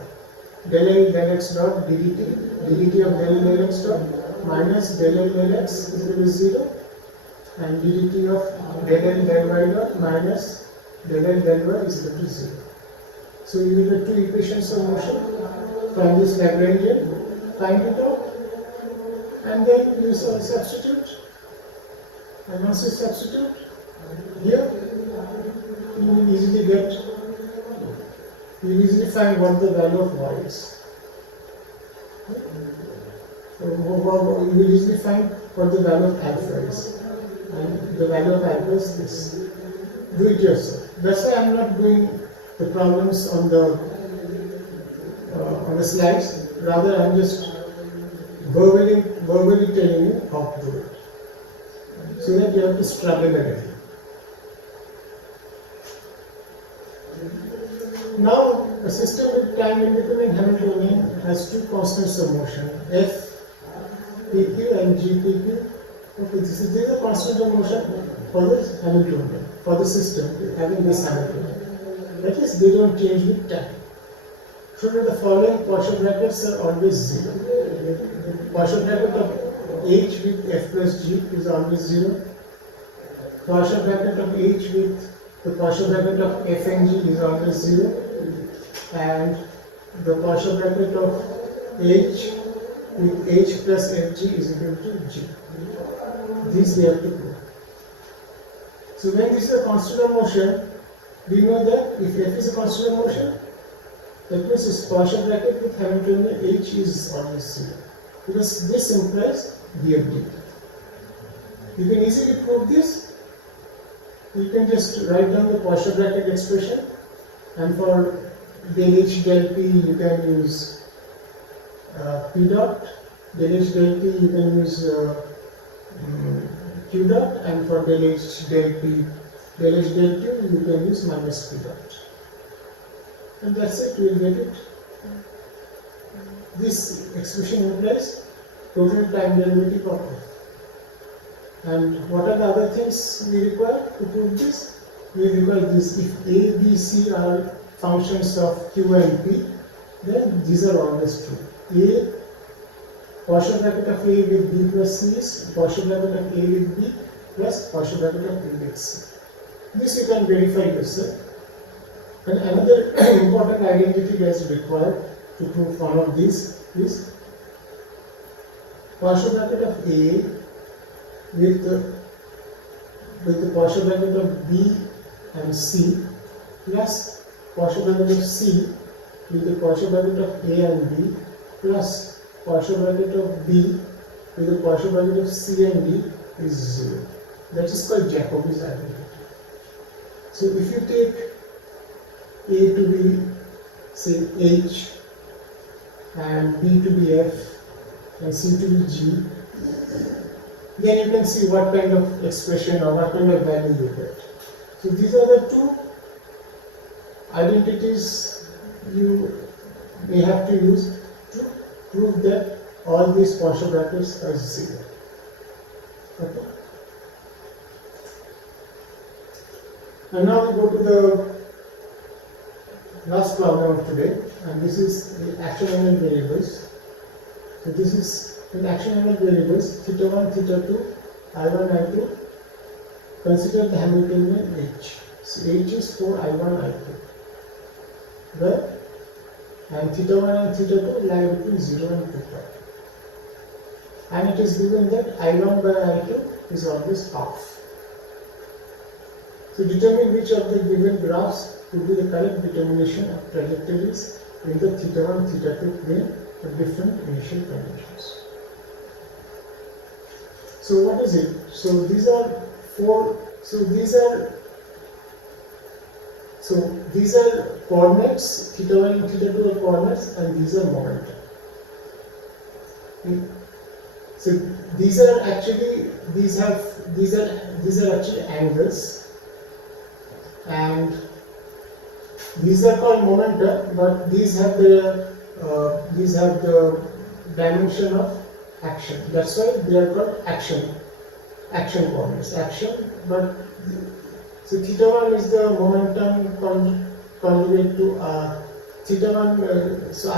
Del L del x dot ddt of del L del x dot minus del L del x is equal to 0, and ddt of del L del y dot minus del L del y is equal to 0. So you will get two equations of motion from this Lagrangian. Find it out, and then you substitute. And once you substitute here, you will easily find what the value of y is. So you will easily find what the value of alpha is, and the value of alpha is this. Do it yourself. That's why I am not doing the problems on the slides. Rather, I am just verbally telling you how to do it, so that you have to struggle again. Now, a system with time independent Hamiltonian has two constants of motion, F, PQ and GPQ. Okay, this is a constant of motion for the Hamiltonian, for the system having this Hamiltonian. That is, they don't change with time. So the following Poisson brackets are always 0. Poisson bracket of H with F plus G is always 0. Poisson bracket of H with the Poisson bracket of F and G is always 0. And the Poisson bracket of H with H plus Fg is equal to G. This we have to prove. So when this is a constant of motion, we know that if F is a constant of motion, that means its Poisson bracket with Hamiltonian H is always 0. Because this implies DFT. You can easily prove this. You can just write down the Poisson bracket expression, and for del H del P you can use P dot, del H del P you can use Q dot, and for del H del P, del H del Q you can use minus P dot. And that's it, you will get it. This expression implies total time derivative of f. And what are the other things we require to prove this? We require this. If A, B, C are functions of Q and P, then these are always true. A, Poisson bracket of A with B plus C is Poisson bracket of A with B plus Poisson bracket of A with C. This you can verify yourself. And another important identity that is required to prove one of these is Poisson bracket of A with the Poisson bracket of B and C plus Poisson bracket of C with the Poisson bracket of A and B plus Poisson bracket of B with the Poisson bracket of C and D is 0. That is called Jacobi's identity. So if you take A to be, say, H, and B to be F, and C to be G, then you can see what kind of expression or what kind of value you get. So these are the two identities you may have to use to prove that all these Poisson brackets are 0. Okay? And now we go to the last problem of today, and this is the action angle variables. So this is in action angle variables, theta 1, theta 2, I1, I2. Consider the Hamiltonian H. So H is 4 I1, I2. Right? And theta 1 and theta 2 lie between 0 and 2 pi. And it is given that I1 by I2 is always half. So determine which of the given graphs would be the correct determination of trajectories in the theta 1, theta 2 plane at different initial conditions. So what is it? So these are four. So these are coordinates. Theta 1 and theta 2 are coordinates, and these are momentum. So these are actually angles, and these are called momenta, but these have the dimension of action. That's why they are called action coordinates. But so theta 1 is the momentum conjugate to theta 1. So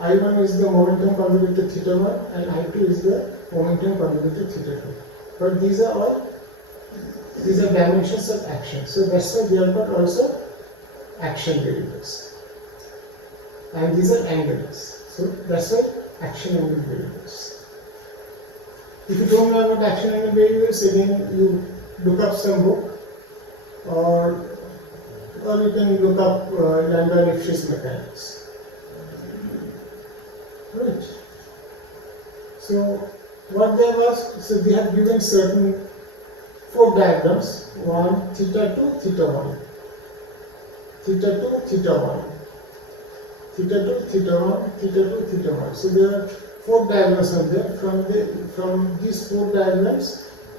I1 is the momentum conjugate to theta 1, and I2 is the momentum conjugate to theta 2. But these are dimensions of action. So that's why they are called also action variables. And these are angles. So that's why action angle variables. If you don't know about action angle variables, again you look up some book, or you can look up Landau-Lifshitz mechanics. Right. So what they have asked, so they have given certain 4 diagrams: 1, theta 2, theta 1, theta 2, theta 1, theta 2, theta 1, theta 2, theta 1. So there are 4 diagrams are there. From these 4 diagrams,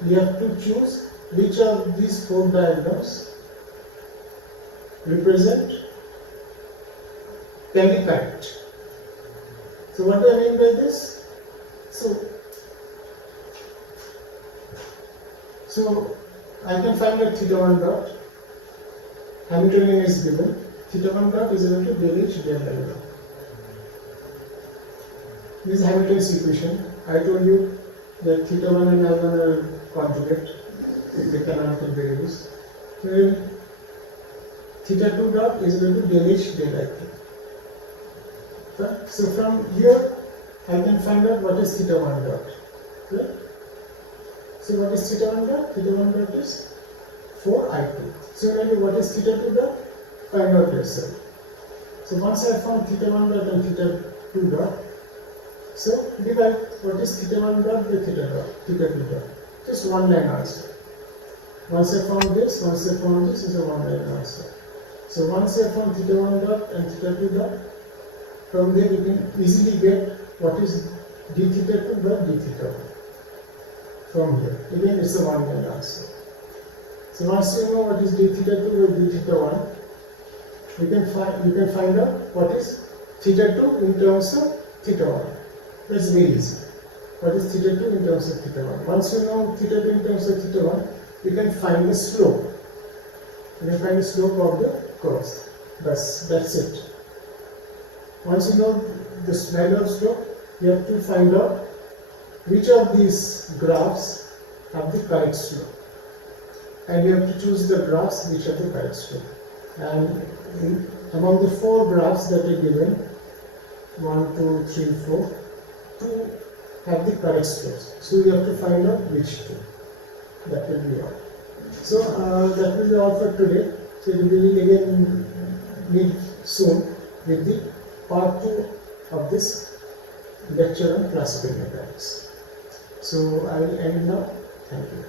you have to choose which of these 4 diagrams can be correct. So what do I mean by this? So I can find that theta 1 dot, Hamiltonian is given, theta 1 dot is equal to del H del L. This is Hamilton's equation. I told you that theta 1 and L1 are conjugate with the canonical variables. So theta 2 dot is equal to del H del I. So from here I can find out what is theta 1 dot. Right? So what is theta 1 dot? Theta 1 dot is 4I2. Similarly, what is theta 2 dot? Find out yourself. So once I found theta 1 dot and theta 2 dot, so divide what is theta 1 dot by theta 2 dot. Just one line answer. Once I found this is a one line answer. So once I found theta 1 dot and theta 2 dot, from there you can easily get what is d theta 2 by d theta 1. From here, again it's a one line answer. So once you know what is d theta 2 by d theta 1, you can find out what is theta 2 in terms of theta 1. That's very easy. What is theta 2 in terms of theta 1? Once you know theta 2 in terms of theta 1, you can find the slope. You can find the slope of the curves. That's it. Once you know the value of slope, you have to find out which of these graphs have the correct slope. And you have to choose the graphs which have the correct slope. And among the 4 graphs that are given, 1, 2, 3, 4, 2 have the correct slopes. So you have to find out which 2. That will be all. So that will be all for today. So we will again meet soon with the part 2 of this lecture on classical mechanics. So I will end now. Thank you.